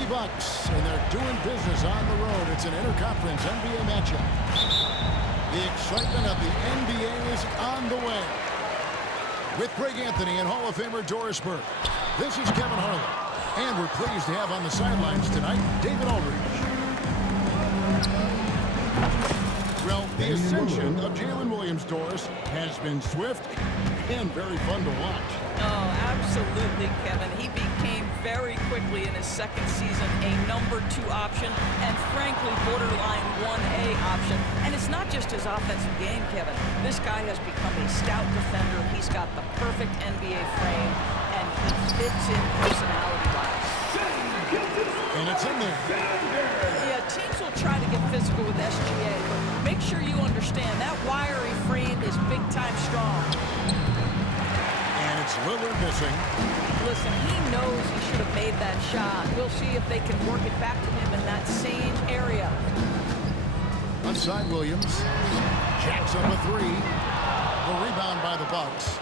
Milwaukee Bucks, and they're doing business on the road. It's an interconference NBA matchup. The excitement of the NBA is on the way. With Greg Anthony and Hall of Famer Doris Burke, this is Kevin Harlan. And we're pleased to have on the sidelines tonight, David Aldridge. Well, the ascension of Jalen Williams, Doris, has been swift and very fun to watch. Oh, absolutely, Kevin. He became very quickly in his second season a number 2 option and, frankly, borderline 1A option. And it's not just his offensive game, Kevin. This guy has become a stout defender. He's got the perfect NBA frame, and he fits in personality-wise. And it's in there. Yeah, teams will try to get physical with SGA, but make sure you understand that wiry frame is big-time strong. And it's Lillard missing. Listen, he knows he should have made that shot. We'll see if they can work it back to him in that same area. Outside Williams. Jacks up a 3. The rebound by the Bucks.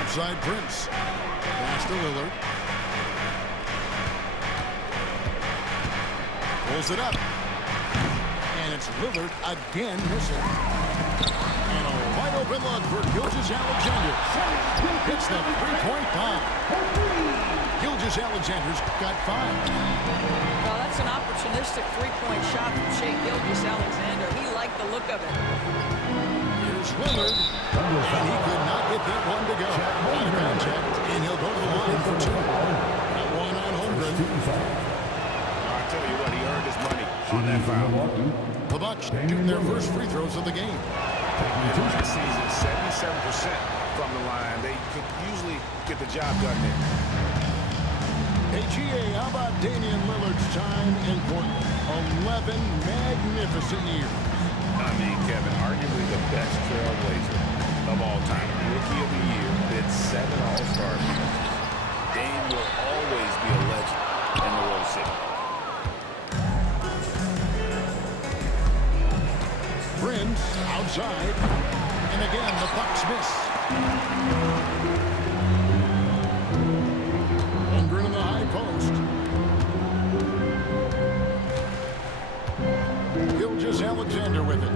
Outside Prince. Pass to Lillard. Pulls it up. And it's Lillard again missing. And a wide open look for Gilgeous-Alexander. Hits the three-point bomb. Gilgeous-Alexander's got 5. Well, that's an opportunistic three-point shot from Shai Gilgeous-Alexander. He liked the look of it. Here's Lillard. And he could not get that one to go. Out of contact. And he'll go to the line for 2. That one on Holmgren. I tell you what, he earned his money on that foul. The Bucks shooting their first free throws of the game. Last season, 77% from the line. They could usually get the job done there. Hey, GA, how about Damian Lillard's time in Portland? 11 magnificent years. I mean, Kevin, arguably the best trailblazer of all time. Rookie of the year, did 7 All-Star appearances. Dame will always be a legend in the Rose City. Prince outside. And again, the Bucks miss. Holmgren in the high post. Gilgeous-Alexander with it.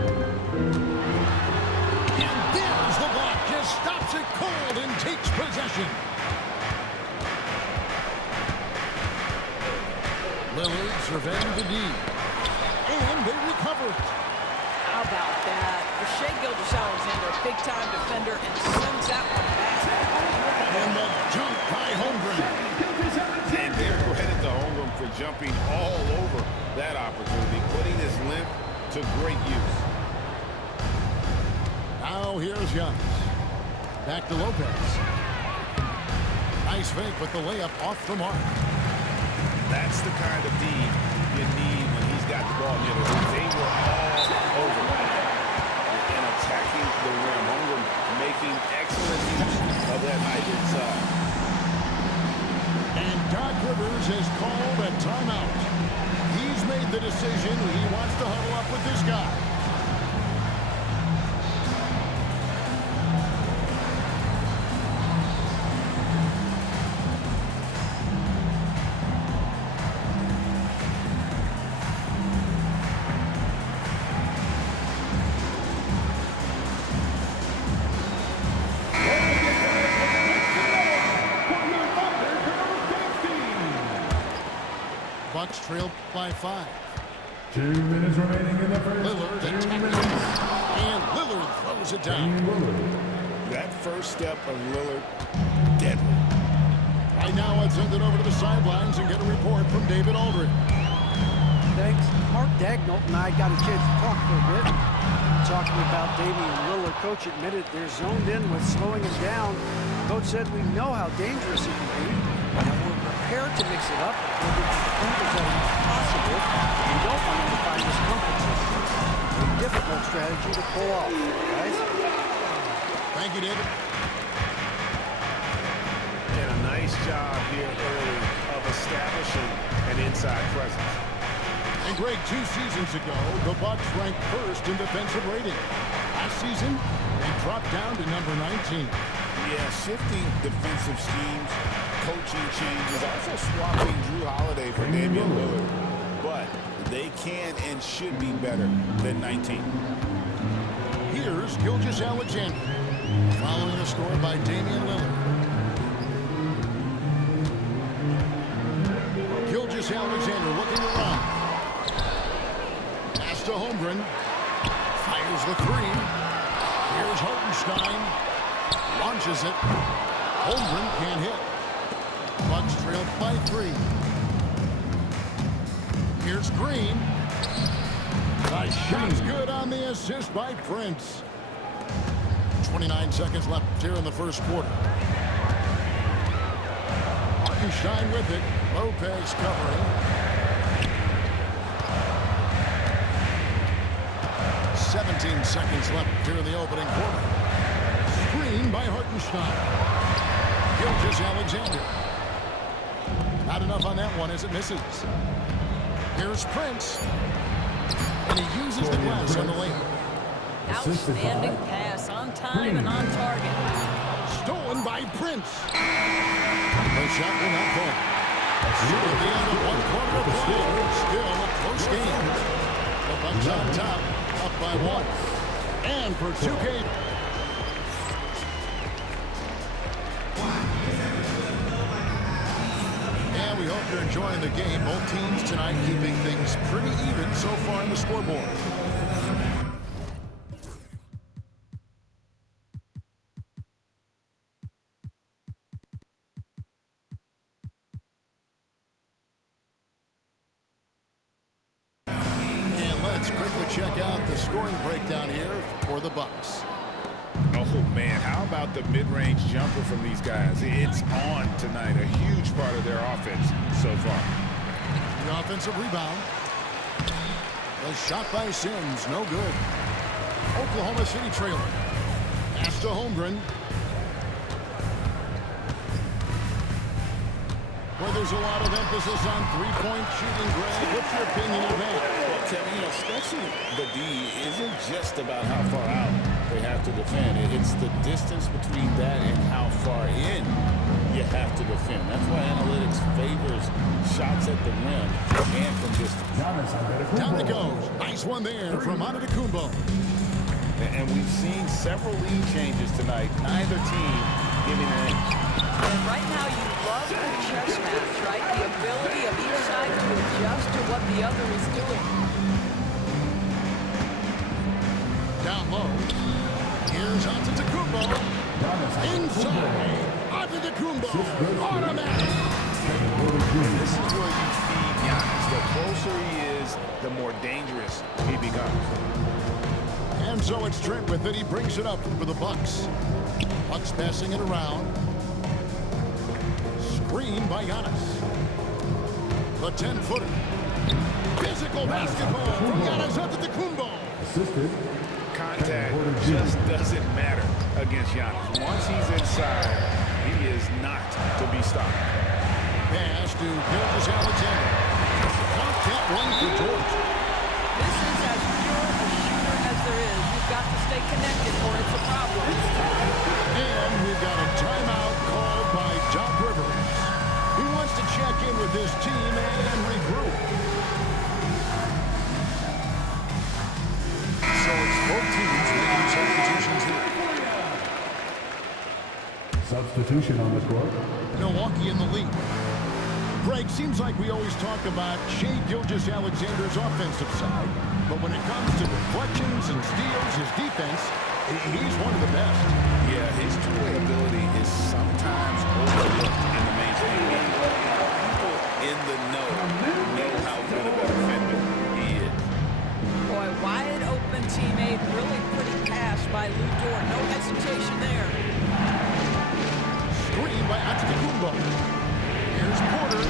And there's the block. Just stops it cold and takes possession. Lillard surveying the D. And they recovered. How about that? For Shai Gilgeous-Alexander, a big-time defender, and sends that one back. And the jump by Holmgren. And they're credit to Holmgren for jumping all over that opportunity, putting his length to great use. Now here's Giannis. Back to Lopez. Nice fake with the layup off the mark. That's the kind of D you need when he's got the ball near the rim. They were all over and attacking the rim. Holmgren making excellent use of that height inside. And Doc Rivers has called a timeout. He's made the decision. He wants to huddle up with this guy. Bucks trail by 5. 2 minutes remaining in the first. Lillard attacks. And Lillard throws it down. That first step of Lillard, deadly. Right now, let's send it over to the sidelines and get a report from David Aldridge. Thanks. Mark Daigneault and I got a chance to talk for a bit. Talking about Damian Lillard, coach admitted they're zoned in with slowing him down. Coach said we know how dangerous he can be, and we're prepared to mix it up. We'll get defenders that are impossible. We don't want him to find discomfort. A difficult strategy to pull off, guys. Thank you, David. And a nice job here early of establishing an inside presence. And Greg, 2 seasons ago, the Bucks ranked first in defensive rating. Last season, they dropped down to number 19. Yeah, shifting defensive schemes, coaching changes, also swapping Drew Holiday for Damian Lillard. But they can and should be better than 19. Here's Gilgeous-Alexander, following the score by Damian Lillard. Gilgeous-Alexander looking around. Pass to Holmgren. Fires the three. Here's Hartenstein. Launches it. Holmgren can't hit. Bucks trail by 3. Here's Green. The shot's good on the assist by Prince. 29 seconds left here in the first quarter. Hartenstein with it. Lopez covering. 17 seconds left here in the opening quarter. Screen by Hartenstein. Gilgeous-Alexander. Not enough on that one as it misses. Here's Prince. And he uses the glass on the lane. Outstanding pass on time and on target. Stolen by Prince. The shot will not fall. Still at the end of one quarter of play. Still a close game. The Bucks on top, up by 1. And for 2K. And we hope you're enjoying the game. Both teams tonight keeping things pretty even so far on the scoreboard. Let's quickly check out the scoring breakdown here for the Bucks. Oh, man, how about the mid-range jumper from these guys? It's on tonight, a huge part of their offense so far. The offensive rebound. The shot by Sims, no good. Oklahoma City trailer. Pass to Holmgren. Where there's a lot of emphasis on three-point shooting, Greg. What's your opinion of that? Well, Kevin, stretching the D isn't just about how far out they have to defend. It's the distance between that and how far in you have to defend. That's why analytics favors shots at the rim and from distance. Down it goes. Nice one there from Antetokounmpo. And we've seen several lead changes tonight. Neither team giving an inch. And right now you love the chess match, right? The ability of each side to adjust to what the other is doing. Down low. Here's Antetokounmpo. Inside. Antetokounmpo. Automatic. This is where you feed Giannis. The closer he is, the more dangerous he becomes. And so it's Trent with it. He brings it up for the Bucks. Bucks passing it around. Screen by Giannis. The 10-footer. Physical basketball from Giannis Antetokounmpo. Contact just doesn't matter against Giannis. Once he's inside, he is not to be stopped. Pass to Gilgeous-Alexander. Clock can't run for George. This is as pure a shooter as there is. You've got to stay connected or it's a problem. And we've got a timeout called by Doc Rivers. He wants to check in with his team and regroup. So it's both teams making substitutions here. Substitution on the court. Milwaukee in the lead. Greg, seems like we always talk about Shai Gilgeous-Alexander's offensive side, but when it comes to deflections and steals, his defense, he's one of the best. Yeah, his two-way ability is sometimes overlooked in the mainstream game. People in the know how good of a defender he is. Boy, wide open teammate, really pretty pass by Lou Dort. No hesitation there. Screen by Antetokounmpo. Here's Porter.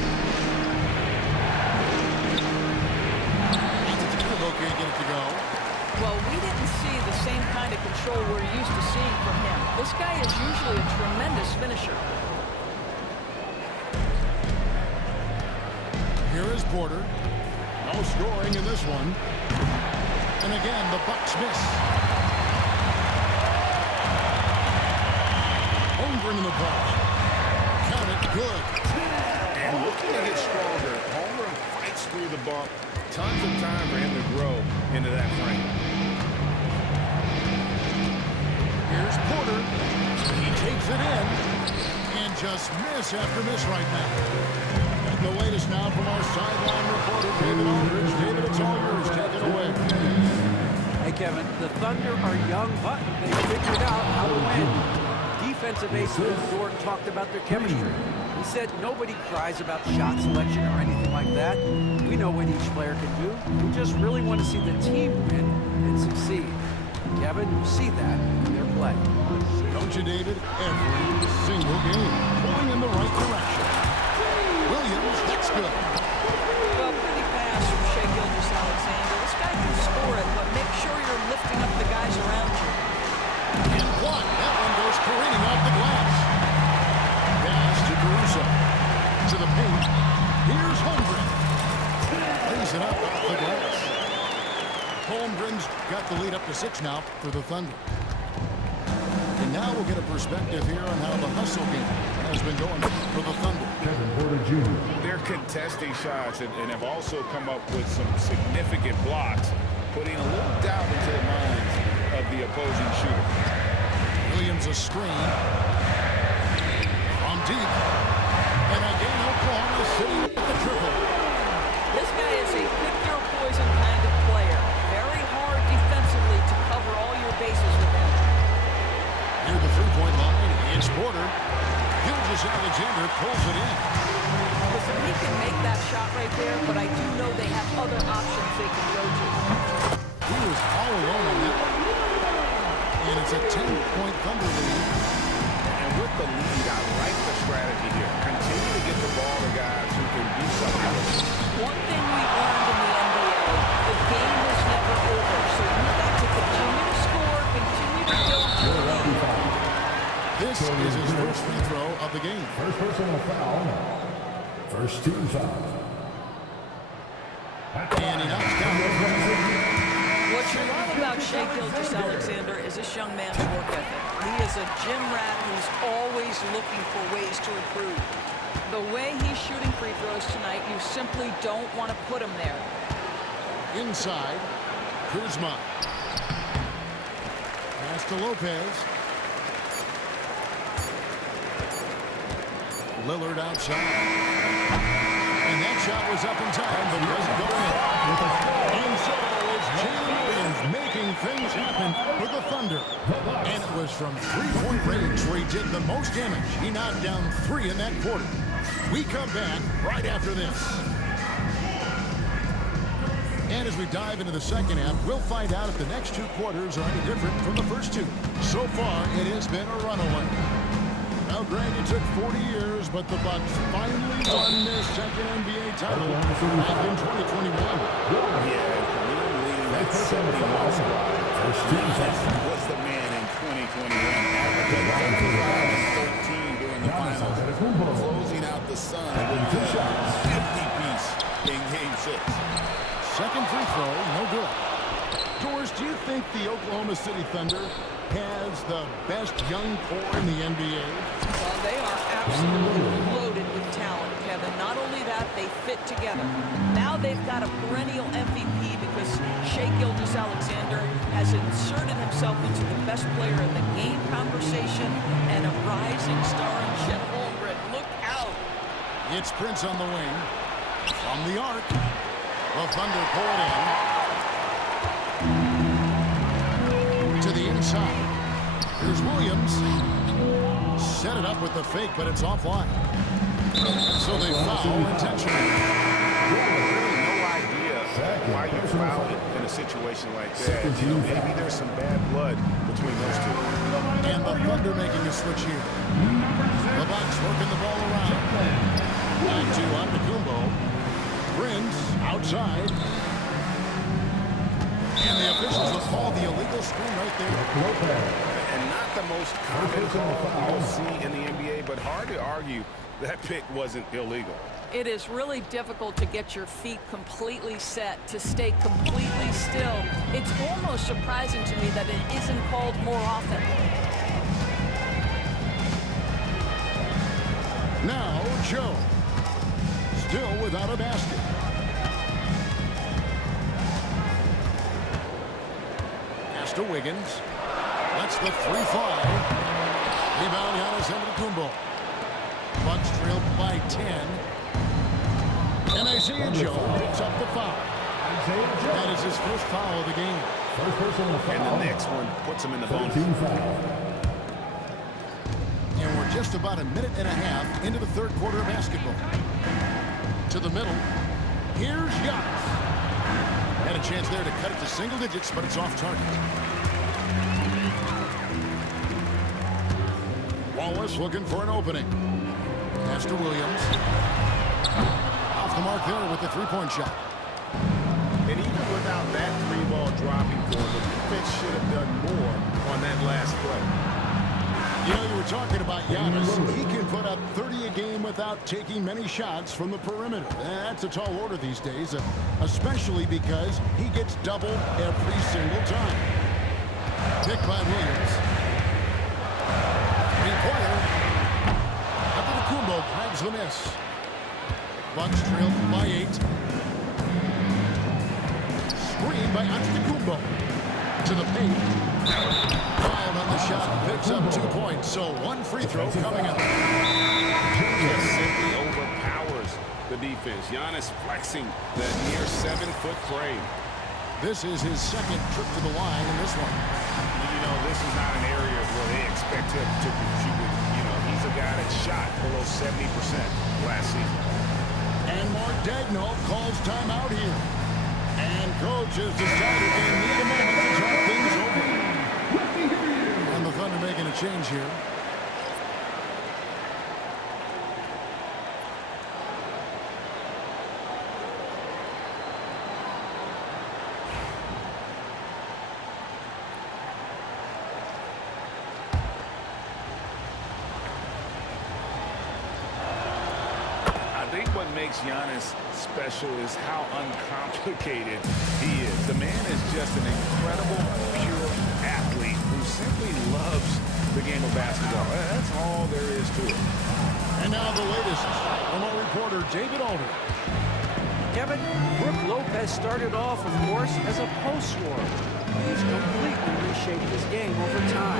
Antetokounmpo can't get it to go. Well, we didn't see the same kind of control we're used to seeing from him. This guy is usually a tremendous finisher. Here is Porter. No scoring in this one. And again, the Bucks miss. Holmgren in the post. Count it, good. And looking to get stronger, Holmgren fights through the bump. Tons of time for him to grow into that frame. Here's Porter. He takes it in. And just miss after miss right now. And the latest now from our sideline reporter, David Aldridge. David, it's all yours. Take it away. Hey, Kevin, the Thunder are young, but they figured out how to win. Defensive ace Lou Dort talked about their chemistry. He said nobody cries about shot selection or anything like that. We know what each player can do. We just really want to see the team win and succeed. Kevin, you see that in their play. Don't you, David? Every single game. Pulling in the right direction. Williams, that's good. Well, pretty pass from Shai Gilgeous-Alexander. This guy can score it, but make sure you're lifting up the guys around you. And blocked. That one goes careening off the glass. Pass to Caruso. To the paint. Here's Holmgren. Lays it up off the glass. Holmgren's got the lead up to 6 now for the Thunder. And now we'll get a perspective here on how the hustle game has been going for the Thunder. Kevin Porter Jr. They're contesting shots and have also come up with some significant blocks, putting a little doubt into the minds of the opposing shooter. Williams a screen. From deep. And again, Oklahoma City with the triple. This guy is a pick-your-poison kind of player. Very hard defensively to cover all your bases with him. Near the three-point line, it's Porter. Gilgeous-Alexander pulls it in. Listen, he can make that shot right there, but I do know they have other options they can go to. He was all alone on that one. And it's a 10-point Thunder lead. And with the lead, I like the strategy here. Continue to get the ball to guys who can do something with it. One thing we've learned in the NBA, the game is never over. So you've got to continue to score, continue to build your lead. This is his first free throw of the game. First personal foul. First team foul. And he knocks down the What you love about Shai Gilgeous-Alexander is this young man's work ethic. He is a gym rat who's always looking for ways to improve. The way he's shooting free throws tonight, you simply don't want to put him there. inside. Kuzma. Pass to Lopez. Lillard outside. And that shot was up in time, but doesn't go in. And so it's Jalen Williams making things happen for the Thunder. And it was from three-point range where he did the most damage. He knocked down 3 in that quarter. We come back right after this. And as we dive into the second half, we'll find out if the next 2 quarters are any different from the first 2. So far, it has been a runaway. Now, Greg, it took 40 years, but the Bucks finally won their second NBA title back in 2021. Yeah, at 71 was the man in 2021. 13 during the finals, closing out the Sun with a 50-piece in Game 6. Second free throw, no good. Doris, do you think the Oklahoma City Thunder has the best young core in the NBA? Well, they are absolutely loaded with talent, Kevin. Not only that, they fit together. Now they've got a perennial MVP because Shai Gilgeous-Alexander has inserted himself into the best player in the game conversation and a rising star in Chet Holmgren. Look out! It's Prince on the wing. From the arc. The Thunder pull it in. To the inside. Here's Williams. Set it up with the fake, but it's offline. So they foul intentionally. Really no idea why you foul it in a situation like that. You know, maybe there's some bad blood between those two. And the Thunder making a switch here. The Bucks working the ball around. Back to Antetokounmpo. Prince outside. And the officials will call the illegal screen right there. And not the most common call you'll see in the NBA, but hard to argue that pick wasn't illegal. It is really difficult to get your feet completely set, to stay completely still. It's almost surprising to me that it isn't called more often. Now Joe. Still without a basket. Pass to Wiggins. That's the 3 fly. Rebound Giannis Antetokounmpo. Bucks trailed by 10. And Isaiah Joe picks up the foul. That is his first foul of the game. And the next one puts him in the bonus. And we're just about a minute and a half into the third quarter of basketball. To the middle. Here's Giannis. Had a chance there to cut it to single digits, but it's off target. Wallace looking for an opening. Pass to Williams. Off the mark there with the three-point shot. And even without that 3-ball dropping for him, the defense should have done more on that last play. You know, you were talking about Giannis. He can put up 30 a game without taking many shots from the perimeter. That's a tall order these days, especially because he gets doubled every single time. Pick by Williams. Required. Antetokounmpo grabs the miss. Bucks trail by 8. Screen by Antetokounmpo. To the paint. Fouled on the shot. Picks up 2 points. So 1 free throw coming up. Just simply overpowers the defense. Giannis flexing that near 7-foot frame. This is his second trip to the line in this one. You know, this is not an area where they expect him to contribute. You know, he's a guy that shot below 70% last season. And Mark Daigneault calls timeout here. And coach has decided they need a moment to talk things over. And the Thunder making a change here. I think what makes Giannis special is how uncomplicated he is. The man is just an incredible, pure athlete who simply loves the game of basketball. That's all there is to it. And now the latest from our reporter, David Alder. Kevin, Brook Lopez started off, of course, as a post scorer. He's completely reshaped his game over time,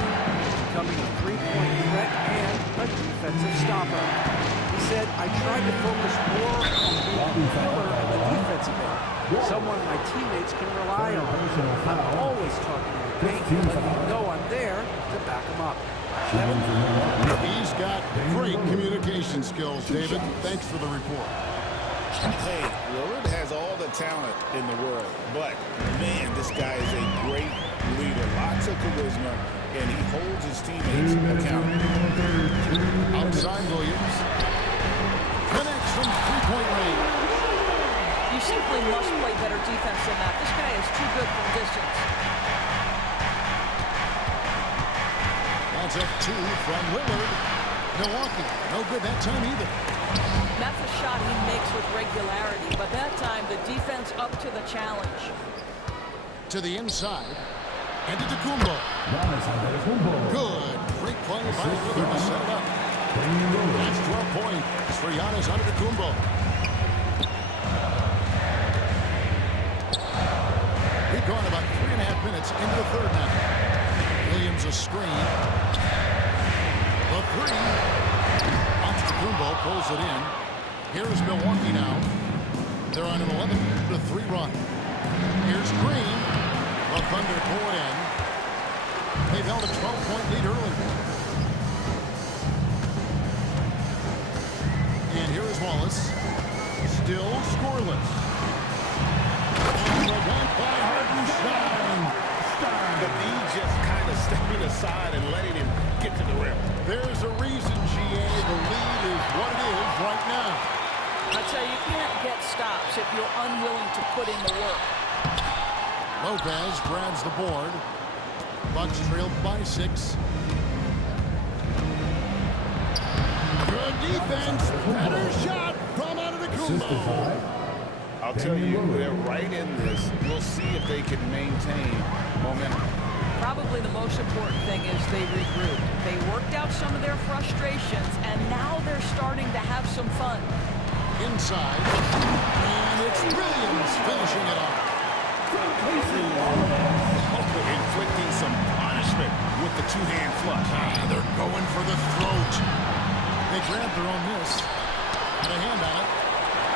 becoming a three-point threat and a defensive stopper. He said, I tried to focus more on being a killer in the defensive end, someone my teammates can rely on. I'm always talking to the paint, letting them know I'm there to back them up. Kevin? He's got great communication skills, David. Thanks for the report. Hey, Lillard has all the talent in the world, but, man, this guy is a great leader. Lots of charisma, and he holds his teammates accountable. Outside Williams. Connects from three-point range. You simply must play better defense than that. This guy is too good from distance. That's a 2 from Lillard. Milwaukee, no good that time either. That's a shot he makes with regularity, but that time the defense up to the challenge. To the inside. Antetokounmpo. Good. Great play by Lillard to set it up. That's 12 points for Giannis Antetokounmpo. We've gone about 3.5 minutes into the third now. Williams a screen. The 3. Antetokounmpo pulls it in. Here's Milwaukee now. They're on an 11-3 run. Here's Green. The Thunder pull it in. They've held a 12-point lead early. And here is Wallace. Still scoreless. And the dunk by Hartenstein. But he just kind of stepping aside and letting him get to the rim. There's a reason, GA. The lead is what it is right now. I tell you, you can't get stops if you're unwilling to put in the work. Lopez grabs the board. Bucks trailed by 6. Good defense. Better shot from Antetokounmpo. I'll tell you, they're right in this. We'll see if they can maintain momentum. Probably the most important thing is they regrouped. They worked out some of their frustrations, and now they're starting to have some fun. Inside, and it's Williams finishing it off. Inflicting some punishment with the two-hand flush. They're going for the throat. They grabbed their own miss. Got a hand on it,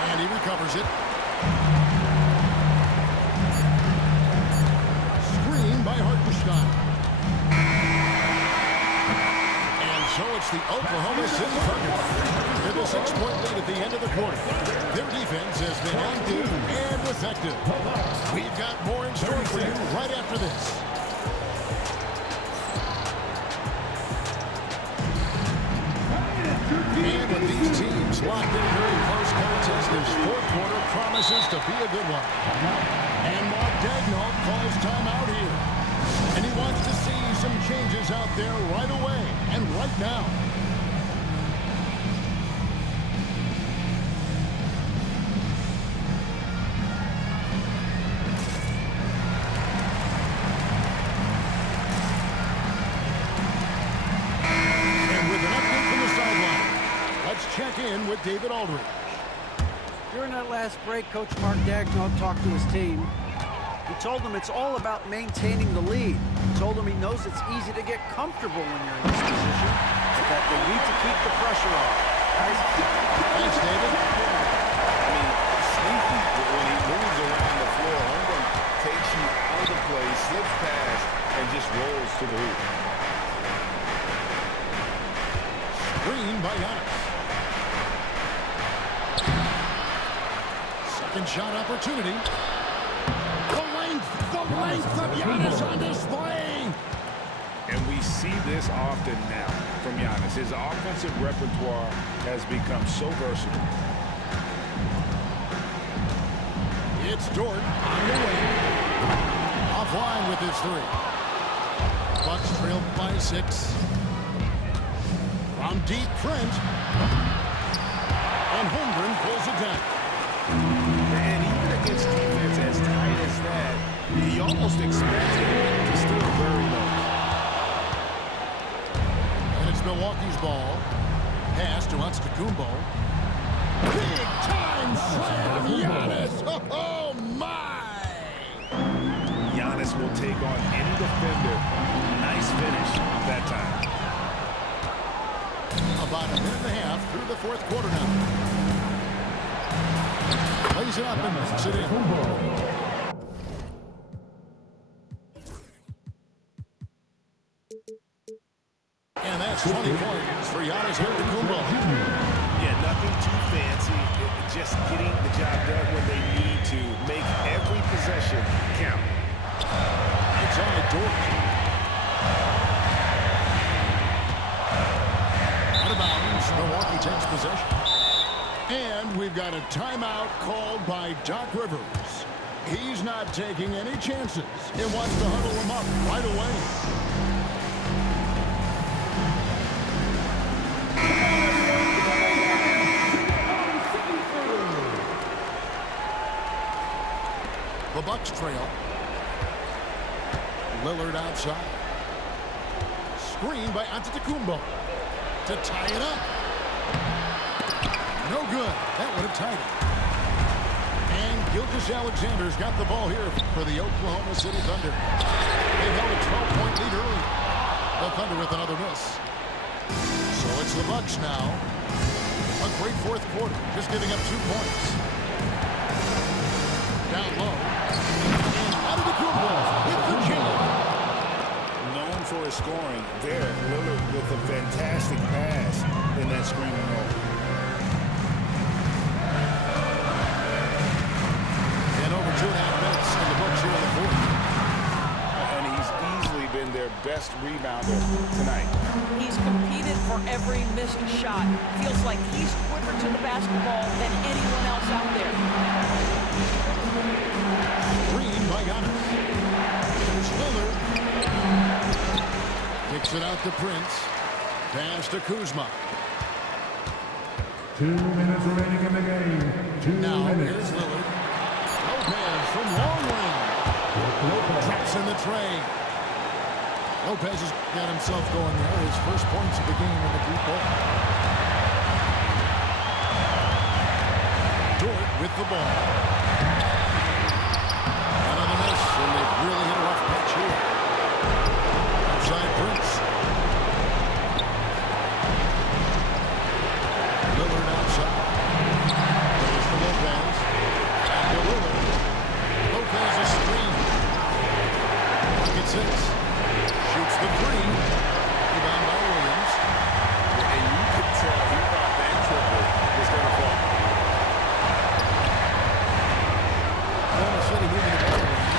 and he recovers it. Screen by Hartenstein. And so it's the Oklahoma City Thunder with a 6-point lead at the end of the quarter. Their defense has been active and effective. We've got more in store for you right after this. And with these teams locked in a very close contest, this fourth quarter promises to be a good one. And Mark Daigneault calls timeout here. And he wants to see some changes out there right away and right now. Check in with David Aldridge. During that last break, Coach Mark Daigneault talked to his team. He told them it's all about maintaining the lead. He told them he knows it's easy to get comfortable when you're in this position, but that they need to keep the pressure on. Guys, thanks, David. I mean, sneaky when he moves around the floor. Holmgren takes you out of the play, slips past, and just rolls to the hoop. Screen by Giannis. Second shot opportunity. The length of Giannis on display. And we see this often now from Giannis. His offensive repertoire has become so versatile. It's Dort on the way. Offline with his three. Bucks trail by 6. From deep, Trent. And Holmgren pulls it down. And even against defense as tight as that, he almost expected it to still very low. And it's Milwaukee's ball. Pass to Antetokounmpo. Big time slam, Giannis! Oh my! Giannis will take on any defender. Nice finish that time. About a minute and a half through the fourth quarter now. Plays it up and knocks it in. And that's 20 points for Giannis Antetokounmpo. Yeah, nothing too fancy. Just getting the job done when they need to. Make every possession count. It's on the door. Out of bounds. Milwaukee takes possession. And we've got a timeout called by Doc Rivers. He's not taking any chances. He wants to huddle them up right away. The Bucks trail. Lillard outside. Screen by Antetokounmpo to tie it up. No good. That would have tied it. And Gilgeous-Alexander's got the ball here for the Oklahoma City Thunder. They held a 12-point lead early. The Thunder with another miss. So it's the Bucks now. A great fourth quarter, just giving up 2 points. Down low. And Antetokounmpo with the jam. Known for his scoring, there, Lillard with a fantastic pass in that screen and roll. And over 2.5 minutes in the books here in the fourth. And he's easily been their best rebounder tonight. He's competed for every missed shot. Feels like he's quicker to the basketball than anyone else out there. Green by Giannis. Lillard. Kicks it out to Prince. Pass to Kuzma. 2 minutes remaining in the game. 2 Now minutes. here's Lillard. Lopez from long range. Drops in the tray. Lopez has got himself going there. His first points of the game in the group ball. Dort with the ball. Another miss, and they've really hit a rough patch here. Outside Prince. Lillard outside. Goes to Lopez. And to Lillard. Lopez is screen. Pocket 6. Shoots the 3. Rebound by Williams. And you could tell he thought that triple was going to fall. Oklahoma City moving the ball around.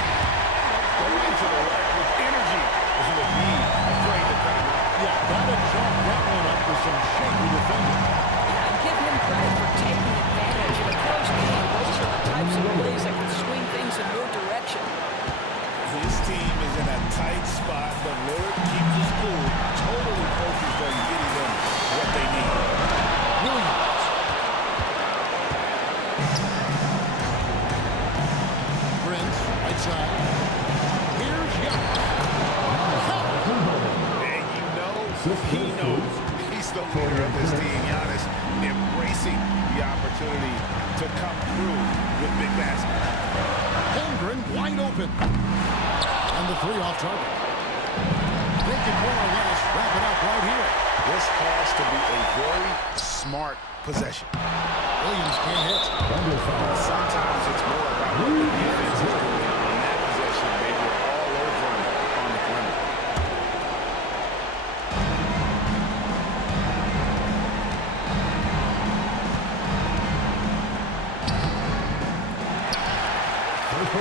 Going to the right with energy. Is the lead afraid to cut it out. Yeah, gotta chalk that one up with some shaky defending. Yeah, and give him credit for taking advantage in a close game. Those are the types of plays that can swing things in your direction. His team is in a tight spot, but Lillard keeps his cool, totally focused on getting them what they need. Williams. Prince, right side. Here's Young. And you know, he knows he's the leader of this team. Giannis embracing the opportunity to come through with big baskets. Holmgren wide open. And the 3 off target. They can more or less wrap it up right here. This has to be a very smart possession. Williams can't hit. Sometimes it's more about what the defense is doing in that possession. They were all over him on the perimeter.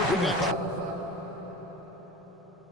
Good catch.